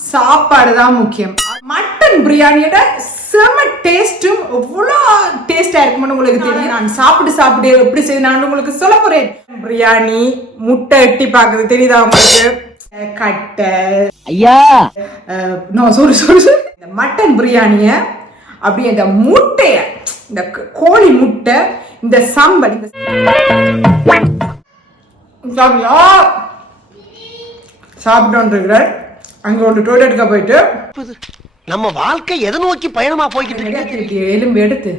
சாப்பாடு தான் முக்கியம். மட்டன் பிரியாணியோட செம டேஸ்ட்டும் எவ்வளோ டேஸ்டா இருக்கும்னு உங்களுக்கு தெரியும். நான் சாப்பிட்டு சாப்பிட்டு எப்படி செய்யணும் உங்களுக்கு சொல்ல போறேன். பிரியாணி முட்டை எட்டி பார்க்கறது தெரியுதா உங்களுக்கு? கட்டை. ஐயா! நோ சாரி சாரி சாரி இந்த மட்டன் பிரியாணியை அப்படியே இந்த முட்டைய இந்த கோழி முட்டை இந்த சம்பல் இந்த சாப்பிடா சாப்பிட்டோன்றிருக்கிறார் அங்கே ஒன்று டொய்லெட்டுக்கு போயிட்டு நம்ம வாழ்க்கை எதை நோக்கி பயணமா போய்கிட்டு இருக்கு? எலும்பு எடுத்து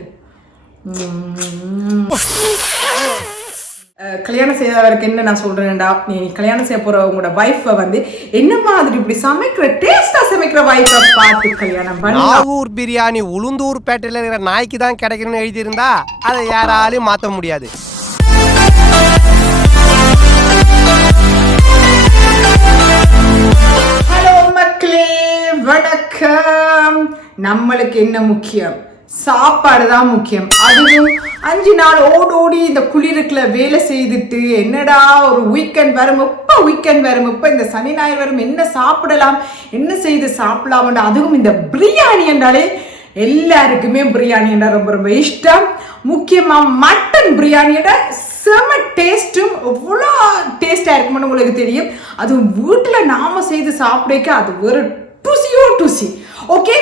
கல்யாணம் செய்தவருக்கு என்ன நான் சொல்றேன்டா? நீ கல்யாணம் செய்ய போற உங்களோட வைஃபை வந்து என்ன மாதிரி இப்படி சமைக்கிற டேஸ்டா சமைக்கிற வைஃபை பார்த்து கல்யாணம் பண்ணி நாகூர் பிரியாணி உளுந்தூர் பேட்டையில் இருக்கிற நாய்க்கு தான் கிடைக்கணும்னு எழுதியிருந்தா அதை யாராலையும் மாற்ற முடியாது. மக்களே வணக்கம். நம்மளுக்கு என்ன முக்கியம்? சாப்பாடு தான் முக்கியம். அதுவும் அஞ்சு நாள் ஓடி ஓடி இந்த குளிருக்குள்ள வேலை செய்துட்டு என்னடா ஒரு வீக்கெண்ட் வரும் இப்போ வீக்கெண்ட் வரும் இப்போ இந்த சனி ஞாயிறு வரும் என்ன சாப்பிடலாம் என்ன செய்து சாப்பிடலாம்னு அதுவும் இந்த பிரியாணி என்றாலே எல்லாருக்குமே பிரியாணி என்றால் ரொம்ப ரொம்ப இஷ்டம். முக்கியமாக மட்டன் பிரியாணியோட செம டேஸ்ட்டும் எவ்வளோ டேஸ்ட்டாக இருக்கும்னு உங்களுக்கு தெரியும். அதுவும் வீட்டில் நாம் செய்து சாப்பிடக்க அது ஒரு டுசியோ டுசி. ஓகே?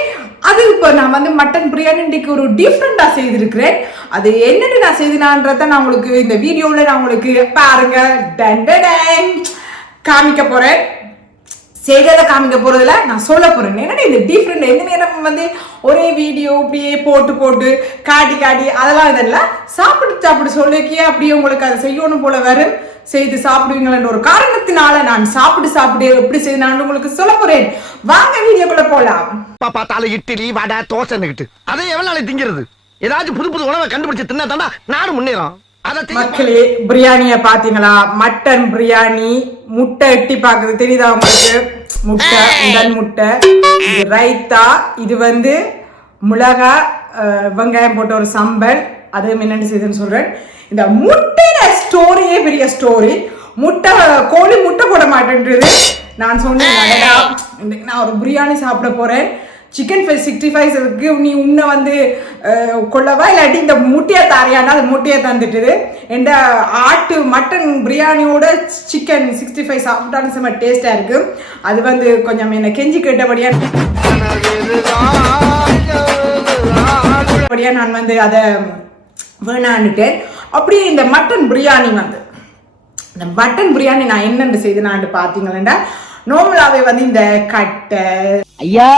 அது இப்போ நான் வந்து மட்டன் பிரியாணி இன்றைக்கு ஒரு டிஃப்ரெண்டாக செய்திருக்கிறேன். அது என்னென்னு நான் செய்தினான்றத நான் உங்களுக்கு இந்த வீடியோவில் நான் உங்களுக்கு பாருங்கள் டேங் காமிக்க போகிறேன் செய்கிறத காமிக்க போறதுல நான் சொல்ல போறேன். என்னடா இந்த டிஃப்ரெண்ட் எந்த நேரம் வந்து ஒரே வீடியோ அப்படியே போட்டு போட்டு காட்டி காட்டி அதெல்லாம் இதெல்லாம் சாப்பிட்டு சாப்பிட்டு சொல்லிக்கே அப்படியே உங்களுக்கு அதை செய்யணும் போல வரும் செய்து சாப்பிடுவீங்களன்ற ஒரு காரணத்தினால நான் சாப்பிட்டு சாப்பிட்டு எப்படி நான் உங்களுக்கு சொல்ல போறேன். வாங்க வீடியோக்குள்ள போலாம். பாப்பா பார்த்தாலும் இட்லி வடை தோசைன்னுகிட்டு. அதை எவ்வளவு நாளைக்கு திங்கிறது? ஏதாச்சும் புது புது உணவை கண்டுபிடிச்சு தின்னா தாண்டா நானும் முன்னேறோம். மக்களே பிரியாணிய பாத்தீங்களா மட்டன் பிரியாணி முட்டை எட்டி பார்க்கறது தெரியுதா உங்களுக்கு? முட்டை உடன் முட்டை. இது ரைத்தா இது வந்து மிளகா வெங்காயம் போட்ட ஒரு சம்பல். அதுவும் என்னென்னு செய்யுதுன்னு சொல்றேன். இந்த முட்டையில ஸ்டோரியே பெரிய ஸ்டோரி முட்டை கோழி முட்டை போட மாட்டேன்றது. நான் சொன்னேன் நான் ஒரு பிரியாணி சாப்பிட போறேன். சிக்கன் ஃபைவ் சிக்ஸ்டி ஃபைவ்ஸுக்கு நீ உன்னை வந்து கொள்ளவா இல்லாட்டி இந்த முட்டையை தாரியானா அது முட்டையை தந்துட்டுது எந்த ஆட்டு மட்டன் பிரியாணியோட சிக்கன் சிக்ஸ்டி ஃபைவ் சாப்பிட்டாலும் செம்ம டேஸ்ட்டாக இருக்குது அது வந்து கொஞ்சம் என்னை கெஞ்சி கேட்டபடியாக நான் வந்து அதை வேணான்னுட்டேன். அப்படியே இந்த மட்டன் பிரியாணி வந்து இந்த மட்டன் பிரியாணி நான் என்னென்னு செய்தேனான்னு பார்த்தீங்களா நார்மலாகவே வந்து இந்த கட்டை ஐயா!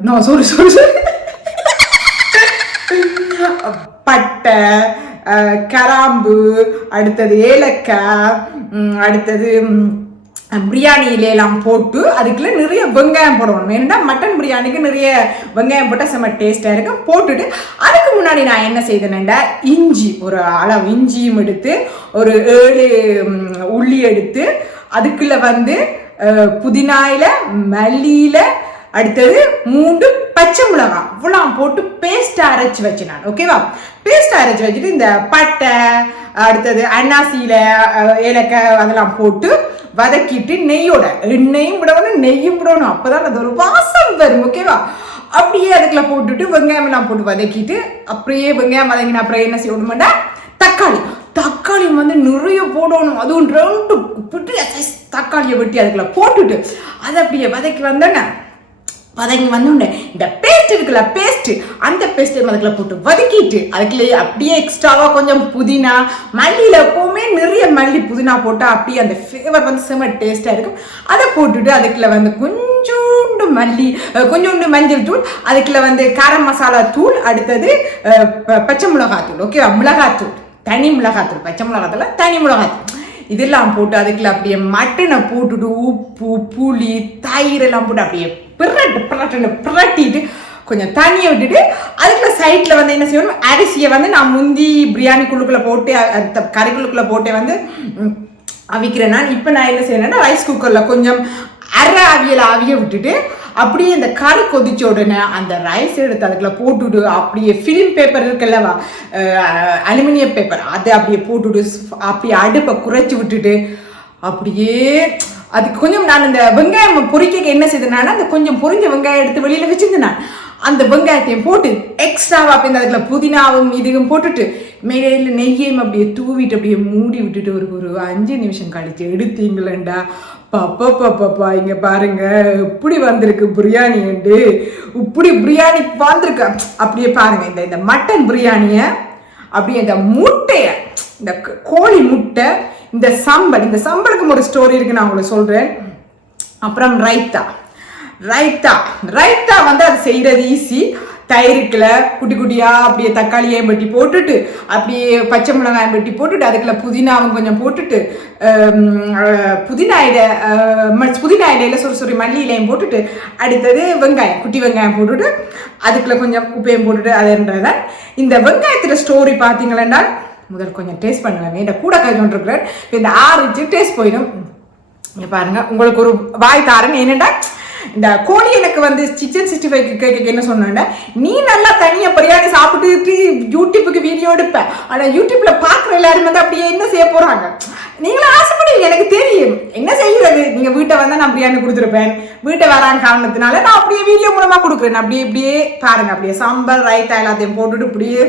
நோ சாரி சாரி சாரி பட்டை கராம்பு அடுத்தது ஏலக்காய் அடுத்தது ம், போட்டு அதுக்குள்ள நிறைய வெங்காயம் போடணும். ஏன்னா மட்டன் பிரியாணிக்கு நிறைய வெங்காயம் போட்டால் செம்ம டேஸ்ட்டாக இருக்கும். போட்டுட்டு அதுக்கு முன்னாடி நான் என்ன செய்தேன்டா இஞ்சி ஒரு அளவு இஞ்சியும் எடுத்து ஒரு ஏழு உள்ளி எடுத்து அதுக்குள்ள வந்து புதினாயில மல்லியில அடுத்தது மூன்று பச்சை மிளகாய் இவ்வளோ போட்டு பேஸ்ட் அரைச்சி வச்சு நான் ஓகேவா பேஸ்ட் அரைச்சி வச்சுட்டு இந்த பட்டை அடுத்தது அன்னாசியில ஏலக்காய் அதெல்லாம் போட்டு வதக்கிட்டு நெய்யோட எண்ணெயும் விடணும் நெய்யும் விடணும். அப்போதான் அது ஒரு வாசம் வரும் ஓகேவா அப்படியே அதுக்குள்ள போட்டுட்டு வெங்காயம் எல்லாம் போட்டு வதக்கிட்டு அப்படியே வெங்காயம் வதங்கின அப்புறம் என்ன செய்யணும்னா தக்காளி. தக்காளி வந்து நிறைய போடணும். அதுவும் ரெண்டு பெரிய தக்காளியை வெட்டி அதுக்குள்ள போட்டுட்டு அதை அப்படியே வதக்கி வந்தோன்னே வதங்கி வந்தோடனே இந்த பேஸ்ட் இருக்குல்ல பேஸ்ட் அந்த பேஸ்ட் அதுக்குள்ள போட்டு வதக்கிட்டு அதுக்குள்ளே அப்படியே எக்ஸ்ட்ராவாக கொஞ்சம் புதினா மல்லியில் எப்பவுமே நிறைய மல்லி புதினா போட்டால் அப்படியே அந்த ஃப்ளேவர் வந்து செம்ம டேஸ்ட்டாக இருக்கும். அதை போட்டுட்டு அதுக்குள்ளே வந்து கொஞ்சோண்டு மல்லி கொஞ்சோண்டு மஞ்சள் தூள் அதுக்குள்ளே வந்து காரம் மசாலா தூள் அடுத்தது பச்சை மிளகாய் தூள் ஓகேவா மிளகாத்தூள் தனி மிளகாத்தூள் பச்சை மிளகாத்தூள் தனி மிளகாத்தூள். இதெல்லாம் போட்டு அதுக்குள்ள அப்படியே மட்டனை போட்டுட்டு உப்பு புளி தயிர் எல்லாம் போட்டு அப்படியே பிரட்டு பிரட்டுன்னு பிரட்டிட்டு கொஞ்சம் தண்ணியை விட்டுட்டு அதுக்குள்ள சைடில் வந்து என்ன செய்யணும்? அரிசியை வந்து நான் முந்தி பிரியாணி போட்டு அ- அந்த கறிக்குள்ளுக்குள்ள போட்டே வந்து அவிக்கிறேன். நான் இப்போ நான் என்ன செய்யறேன்னா ரைஸ் குக்கரில் கொஞ்சம் அரை அவியல் அவிய விட்டுட்டு அப்படியே இந்த கரு கொதிச்ச உடனே அந்த ரைஸ் எடுத்து அதுக்குள்ள போட்டுவிடு. அப்படியே ஃபிலிம் பேப்பர் இருக்குல்லவா அலுமினியம் பேப்பர் அதை அப்படியே போட்டுவிட்டு அப்படியே அடுப்பை குறைச்சி விட்டுட்டு அப்படியே அதுக்கு கொஞ்சம் நான் இந்த வெங்காயம் பொரிக்க என்ன செய்தேன்னா அந்த கொஞ்சம் பொறிஞ்ச வெங்காயம் எடுத்து வெளியில வச்சிருந்தேன். நான். அந்த வெங்காயத்தையும் போட்டு எக்ஸ்ட்ராவா அப்படி இந்த புதினாவும் இதுவும் போட்டுட்டு மேலையில நெய்யையும் அப்படியே தூவிட்டு அப்படியே மூடி விட்டுட்டு ஒரு ஒரு அஞ்சு நிமிஷம் கழிச்சு எடுத்தீங்களேண்டா. பாப்பா பாப்பாப்பா இங்க பாருங்க இப்படி வந்திருக்கு பிரியாணி என்று. இப்படி பிரியாணி வந்திருக்கு. அப்படியே பாருங்க இந்த இந்த மட்டன் பிரியாணிய அப்படியே இந்த முட்டைய இந்த கோழி முட்டை இந்த சம்பல் இந்த சம்பலுக்கும் ஒரு ஸ்டோரி இருக்கு நான் உங்களுக்கு சொல்றேன். அப்புறம் ரைத்தா. ரைத்தா. ரைத்தா வந்து அது செய்யறது ஈஸி தயிருக்குல குட்டி குட்டியாக அப்படியே தக்காளியையும் வெட்டி போட்டுட்டு அப்படியே பச்சை மிளகாயம் வெட்டி போட்டுட்டு அதுக்குள்ள புதினாவும் கொஞ்சம் போட்டுட்டு புதினா இலை ம- புதினா இலையில சொறி சொறி மல்லி இலையும் போட்டுட்டு அடுத்தது வெங்காயம் குட்டி வெங்காயம் போட்டுட்டு அதுக்குள்ள கொஞ்சம் உப்பையும் போட்டுட்டு அதுன்றத இந்த வெங்காயத்தில் ஸ்டோரி பார்த்தீங்களா முதல் கொஞ்சம் டேஸ்ட் பண்ணுவேன் இந்த கூட கொஞ்சம் இந்த ஆறு டேஸ்ட் போயிடும். இங்க பாருங்கள் உங்களுக்கு ஒரு வாய் தாரன் என்னென்னா இந்த கோழி எனக்கு வந்து சிக்கன் சிக்ஸ்டி ஃபைவ் கேட்க என்ன சொன்னேன்டா நீ நல்லா தனியா பிரியாணி சாப்பிட்டு யூடியூப்புக்கு வீடியோ எடுப்ப. ஆனா யூடியூப்ல பாக்குற எல்லாரும் வந்து அப்படியே என்ன செய்ய போறாங்க? நீங்களும் ஆசைப்படுவீங்க எனக்கு தெரியும். என்ன செய்யறது? நீங்க வீட்டை வந்தா நான் பிரியாணி கொடுத்துருப்பேன். வீட்டை வரான் காரணத்தினால நான் அப்படியே வீடியோ மூலமா கொடுக்குறேன். அப்படியே இப்படியே பாருங்க அப்படியே சாம்பார் ரைத்தா எல்லாத்தையும் போட்டுட்டு இப்படியே.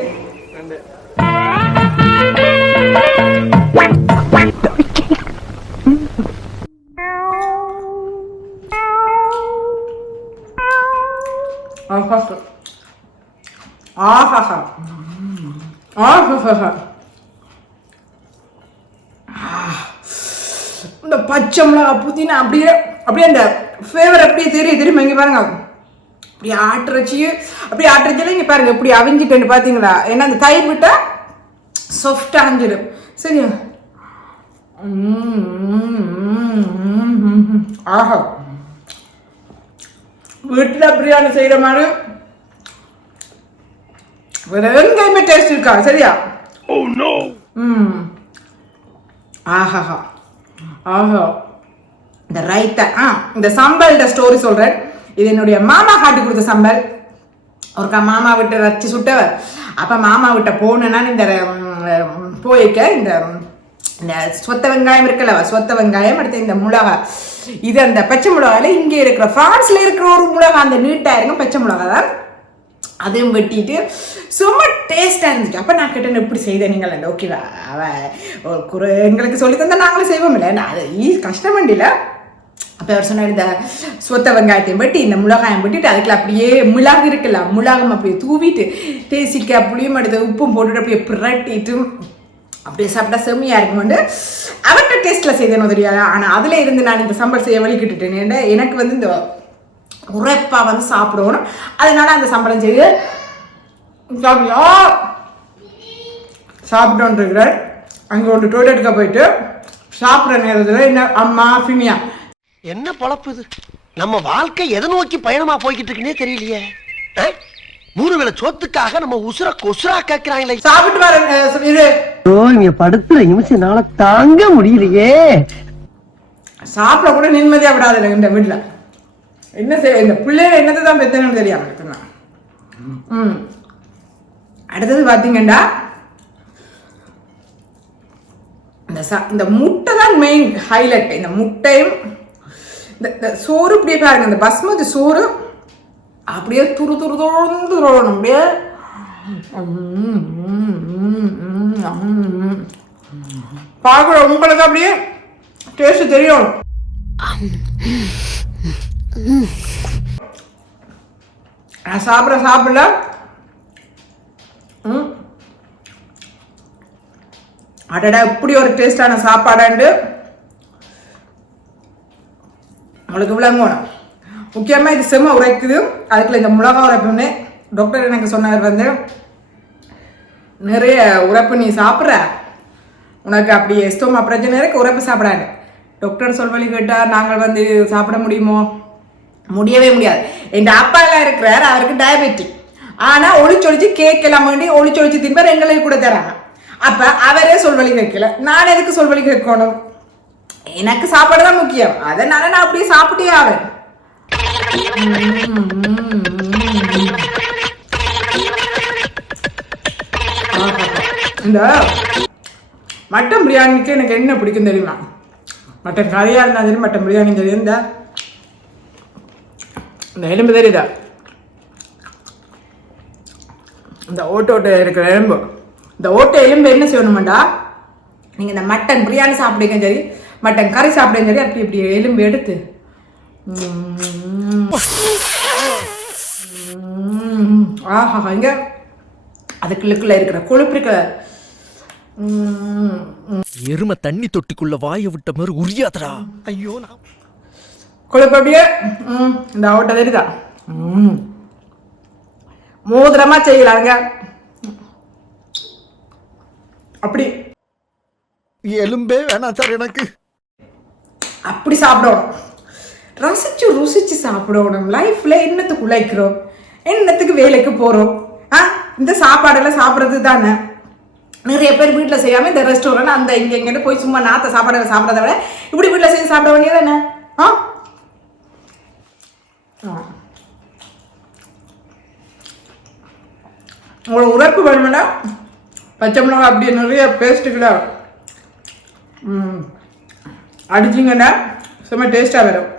ஆஹா ஆஹா ஆஹா இந்த பச்சை மிளகா புதினா அப்படியே அப்படியே அந்த ஃபேவர் அப்படியே தெரியும் தெரியுமா? இங்கே பாருங்க. அப்படியே ஆட்டுறச்சி அப்படியே ஆட்டுறச்சில இங்கே பாருங்க இப்படி அவிஞ்சிட்டேன்னு பார்த்தீங்களா ஏன்னா அந்த தயிர் விட்டா சாஃப்டாக அஞ்சிடும் சரியா? ம், ஆஹா. வீட்டில் பிரியாணி செய்கிற மாதிரி வேற எங்கேயுமே டேஸ்ட் இருக்கா சரியா? ம். ஆஹாஹா. ஆஹா. இந்த ரைத்தா ஆ இந்த சம்பல்ட ஸ்டோரி சொல்கிறேன் இது என்னுடைய மாமா காட்டி கொடுத்த சம்பல். ஒருக்கா மாமா விட்டு வச்சு சுட்டவர் அப்போ மாமா விட்ட போனேன்னா இந்த போய்க்க இந்த இந்த சொத்த வெங்காயம் இருக்குல்ல சொத்த வெங்காயம் அடுத்து இந்த மிளகா. இது அந்த பச்சை மிளகால இங்கே இருக்கிற ஃப்ரான்ஸ்ல இருக்கிற ஒரு மிளகா அந்த நீட்டாக இருக்கும் பச்சை மிளகா தான். அதையும் வெட்டிட்டு சும்மா டேஸ்ட்டாக இருந்துச்சு. அப்போ நான் கேட்டேன் எப்படி செய்த நீங்கள் அந்த ஓகேவா அவ ஒரு குறை எங்களுக்கு சொல்லி தந்தால் நாங்களும் செய்வோம் இல்லை? நான் அது ஈ கஷ்டம் இல்லை. அப்போ அவர் சொன்னார் இந்த சொத்த வெங்காயத்தையும் வெட்டி இந்த மிளகாயம் வெட்டிட்டு அதுக்குள்ள அப்படியே மிளகு இருக்குல்ல மிளகம் அப்படியே தூவிட்டு தேசிக்காய் புளியும் எடுத்து உப்பும் போட்டுட்டு அப்படியே பிரட்டிட்டு அப்படியே சாப்பிட்டா செம்மையாக இருக்கும் வந்து அவர்கிட்ட டேஸ்ட்டில் செய்தேனோ தெரியாது ஆனால் அதில் இருந்து நான் இந்த சம்பள் செய்ய வலிக்கிட்டுட்டேன் எனக்கு வந்து இந்த உரைப்பாக வந்து சாப்பிடணும். அதனால அந்த சம்பளம் செய்து சாப்பிடலாம் சாப்பிட்டோன்றிருக்கிறார் அங்கே ஒன்று டோய்லெட்டுக்கு போயிட்டு சாப்பிட்ற நேரத்தில் என்ன அம்மா ஃபிமியா. என்ன பொழப்பு இது? நம்ம வாழ்க்கை எதை நோக்கி பயணமாக போய்கிட்டு இருக்குன்னே தெரியலையே. மூணு வேளை சோத்துக்காக நம்ம உசுர கொசுரா கேக்குறாங்களே சாப்பிட்டு வர அஹ், சொல்லி- இரு ஐயோ இங்க படுத்துற நிமிஷம்னால தாங்க முடியலையே. சாப்பிட கூட நிம்மதியா விடாது இந்த வீட்டில் என்ன செய்ய இந்த பிள்ளைகள் என்னத்தை தான் பெத்தனும் தெரியாம இருக்குங்க ம். அடுத்தது பார்த்தீங்கன்னா இந்த ச இந்த முட்டை தான் மெயின் ஹைலைட் இந்த முட்டையும் இந்த இந்த சோறு இப்படியே பாருங்க இந்த பஸ்மதி சோறு அப்படியே துரு துரு துறந்து அப்படியே பார்க்குற உங்களுக்கு அப்படியே டேஸ்ட் தெரியும். நான் சாப்பிட சாப்பிடல. அடடா இப்படி ஒரு டேஸ்டான சாப்பாடாண்டு. உங்களுக்கு விளங்கணும் முக்கியமாக இது செம உரைக்குது. அதுக்குள்ள இந்த மிளகா உரைப்புன்னு டாக்டர் எனக்கு சொன்னார் வந்து நிறைய உரைப்பு நீ சாப்பிட்ற? உனக்கு அப்படி எஸ்டோமா பிரச்சனை இருக்கு உரைப்பு சாப்பிடாது. டாக்டர் சொல்வழி கேட்டால் நாங்கள் வந்து சாப்பிட முடியுமோ? முடியவே முடியாது. எங்கள் அப்பா எல்லாம் இருக்கிறார் அவருக்கு டயபெட்டிக் ஆனால் ஒளிச்சொழிச்சு கேக் எல்லாம் வேண்டி ஒளிச்சொழிச்சு தின்பார் எங்களுக்கு கூட தராங்க. அப்போ அவரே சொல்வழி கேட்கல. நான் எதுக்கு சொல்வழி கேட்கணும்? எனக்கு சாப்பாடு தான் முக்கியம். அதனால நான் அப்படியே சாப்பிட்டே ஆவேன். இந்த மட்டன் பிரியாணிக்கு எனக்கு என்ன பிடிக்கும் தெரியுமா? மட்டன் கறியாக இருந்தால் தெரியும் மட்டன் பிரியாணி தெரியும் இந்த இந்த எலும்பு தெரியுதா? இந்த ஓட்டு ஓட்டு இருக்கிற எலும்பு. இந்த ஓட்டு எலும்பு என்ன செய்யணுமாண்டா? நீங்கள் இந்த மட்டன் பிரியாணி சாப்பிடுங்க சரி மட்டன் கறி சாப்பிடுங்க சரி அப்படி இப்படி எலும்பு எடுத்து ஆஹா இங்க. அதுக்குள்ளுக்குள்ள இருக்கிற கொழுப்பு இருக்கிற உம். எருமை தண்ணி தொட்டிக்குள்ள வாயை விட்ட மாதிரி உரியாதடா. ஐயோ நான் கொழுப்பு அப்படியே. உம், இந்த ஓட்டை தெரியுதா? உம். மோதிரமா செய்யலாங்க அப்படி. எலும்பே வேணாம் சார் எனக்கு. அப்படி சாப்பிடணும். ரசிச்சு ருசிச்சு சாப்பிடணும் லைஃப்ல என்னத்துக்கு உழைக்கிறோம்? என்னத்துக்கு வேலைக்கு போறோம்? ஆ? இந்த சாப்பாடெல்லாம் சாப்பிட்றது தானே? நிறைய பேர் வீட்டில் செய்யாமல் இந்த ரெஸ்டாரண்ட் அந்த இங்கே இங்கன்னு போய் சும்மா நாற்ற சாப்பாடு சாப்பிட்றத விட இப்படி வீட்டில் செஞ்சு சாப்பிட வேண்டியது தானே? ஆ? ஆ. உறப்பு வேணும்னா பச்சை மிளகா அப்படியே நிறைய பேஸ்ட்டுகளை ம். அடிச்சிங்கன்னா சும்மா டேஸ்ட்டாக வரும்.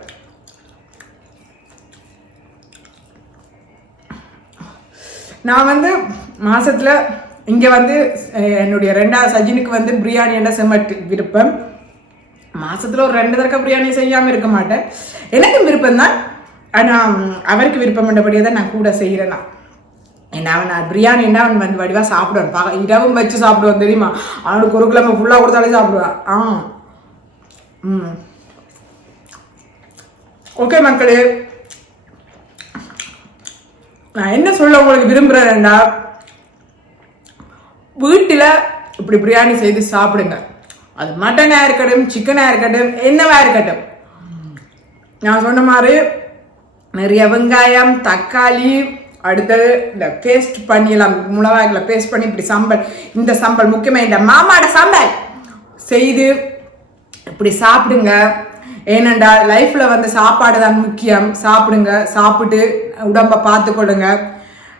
நான் வந்து மாசத்துல இங்கே வந்து என்னுடைய ரெண்டாவது சஜினுக்கு வந்து பிரியாணி என்ன செம்ம விருப்பம். மாசத்துல ஒரு ரெண்டு தடவை பிரியாணி செய்யாமல் இருக்க மாட்டேன். எனக்கும் விருப்பம் தான். ஆனால் அவருக்கு விருப்பம் பண்ணபடியே தான் நான் கூட செய்கிறேன் நான். என்ன அவன் நான் பிரியாணி என்ன அவன் வந்து வடிவாக சாப்பிடுவான். பா இரவும் வச்சு சாப்பிடுவான் தெரியுமா? அவனுக்கு ஒரு கிழமை ஃபுல்லாக கொடுத்தாலே சாப்பிடுவான் ஆ. ம். ஓகே மக்களே. நான் என்ன சொல்ல உங்களுக்கு விரும்புகிறேன்டா வீட்டில் இப்படி பிரியாணி செய்து சாப்பிடுங்க. அது மட்டனாக இருக்கட்டும் சிக்கனாக இருக்கட்டும் என்னவாக இருக்கட்டும். நான் சொன்ன மாதிரி நிறைய வெங்காயம் தக்காளி அடுத்தது இந்த பேஸ்ட் பண்ணிடலாம் மிளகாய்களை பேஸ்ட் பண்ணி இப்படி சம்பல் இந்த சம்பல் முக்கியமாக இந்த மாமாட சம்பல் செய்து இப்படி சாப்பிடுங்க. ஏனெண்டா லைஃப்பில் வந்து சாப்பாடு தான் முக்கியம். சாப்பிடுங்க சாப்பிட்டு உடம்பை பார்த்துக்கொள்ளுங்க.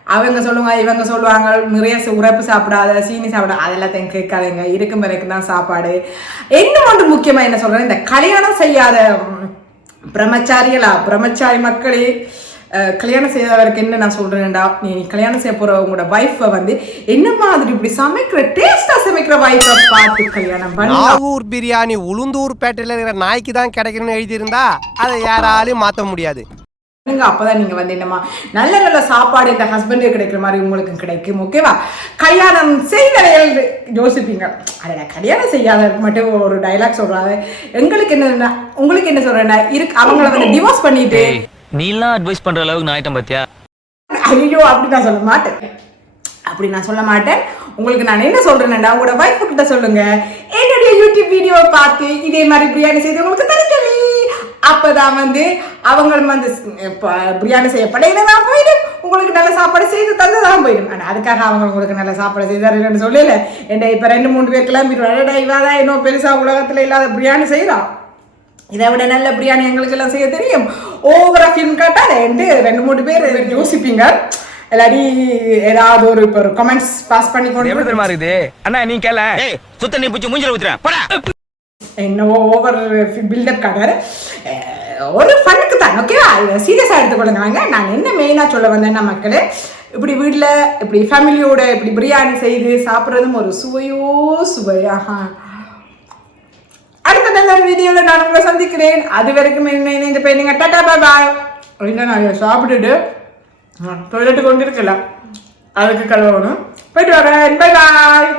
அவங்க சொல்லுவாங்க இவங்க சொல்லுவாங்க நிறைய சு- சாப்பிடாத சீனி சாப்பிடாத அதெல்லாத்தையும் கேட்காதீங்க. இருக்கும் வரைக்கும் தான் சாப்பாடு. இன்னும் ஒன்று முக்கியமாக என்ன சொல்கிறேன் இந்த கல்யாணம் செய்யாத பிரம்மச்சாரிகளா பிரம்மச்சாரி மக்களே கல்யாணம் செய்தவருக்கு என்ன நான் சொல்றேன்டா? நீ கல்யாணம் செய்ய போற உங்களோட வைஃபை வந்து என்ன மாதிரி இப்படி சமைக்கிற டேஸ்டா சமைக்கிற வைஃபை பார்த்து கல்யாணம் நாகூர் பிரியாணி உளுந்தூர் பேட்டையில் இருக்கிற நாய்க்கு தான் கிடைக்கணும்னு எழுதியிருந்தா அதை யாராலையும் மாற்ற முடியாது. நீங்க அப்பதான் நீங்க வந்து என்னமா நல்ல நல்ல சாப்பாடு இந்த ஹஸ்பண்டே கிடைக்கிற மாதிரி உங்களுக்கு கிடைக்கும் ஓகேவா கல்யாணம் செய்தவர்கள் யோசிப்பீங்க. அடடா கல்யாணம் செய்யாதவருக்கு மட்டும் ஒரு டைலாக் சொல்றாங்க. எங்களுக்கு என்ன உங்களுக்கு என்ன சொல்றேன்னா இருக்கு அவங்கள வந்து டிவோர்ஸ் பண்ணிட்டு நீலாம் அட்வைஸ் பண்ற அளவுக்கு நான் ஆயிட்டேன் பாத்தியா? ஐயோ அப்படி நான் சொல்ல மாட்டேன். அப்படி நான் சொல்ல மாட்டேன். உங்களுக்கு நான் என்ன சொல்றேன்னா உங்களோட வைஃப் கிட்ட சொல்லுங்க. என்னுடைய யூடியூப் வீடியோவை பார்த்து இதே மாதிரி பிரியாணி செய்து உங்களுக்கு தரக்கவி. அப்பதான் வந்து அவங்க வந்து பிரியாணி செய்ய படையில தான் போயிடும். உங்களுக்கு நல்ல சாப்பாடு செய்து தந்ததான் போயிடும். ஆனா அதுக்காக அவங்க உங்களுக்கு நல்ல சாப்பாடு செய்து தரலன்னு சொல்லல. என்ன இப்ப ரெண்டு மூணு பேர் கிளம்பிடுவாடா இவாதான் இன்னும் பெருசா உலகத்துல இல்லாத பிரியாணி செய்யறான் இதை விட நல்ல பிரியாணி எங்களுக்கு எல்லாம் செய்ய தெரியும். ஓவரா ஃபிலிம் கேட்டா ரெண்டு ரெண்டு மூணு பேர் யோசிப்பீங்க. இல்லாட்டி ஏதாவது ஒரு இப்போ ஒரு கமெண்ட்ஸ் பாஸ் பண்ணி எப்படி கொண்டு தெரியுமா இருக்குது? அண்ணா நீ கேள. சுத்த நீ பிடிச்சி மூஞ்சில ஊத்துறேன் போடா. என்னவோ ஓவர் பில்டப் காட்டாரு. ஒரு ஃபன்னுக்கு தான் ஓகேவா சீரியஸாக எடுத்துக்கொள்ளுங்க வாங்க. நான் என்ன மெயினாக சொல்ல வந்தேன்னா மக்களே இப்படி வீட்டில் இப்படி ஃபேமிலியோட இப்படி பிரியாணி செய்து சாப்பிட்றதும் ஒரு சுவையோ சுவையாக நல்ல வீடியோவில் நான் உங்களை சந்திக்கிறேன். அது வரைக்கும் என்ன இந்த போயிருந்தீங்க டாடா பா பாய் அப்படின்னா நான் சாப்பிட்டுட்டு டொய்லெட்டு கொண்டு இருக்கல அதுக்கு கழுவணும். போயிட்டு வரேன் பாய் பாய்